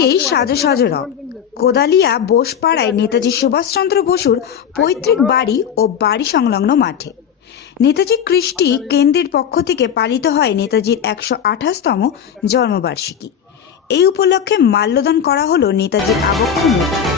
চারিদিকেই সাজো সাজো রব। কোদালিয়া বোসপাড়ায় নেতাজি সুভাষচন্দ্র বসুর পৈতৃক বাড়ি ও বাড়ি সংলগ্ন মাঠে নেতাজি কৃষ্টি কেন্দ্রের পক্ষ থেকে পালিত হয় নেতাজির 128তম জন্মবার্ষিকী। এই উপলক্ষে মাল্যদান করা হলো নেতাজির আবক্ষ মূর্তি।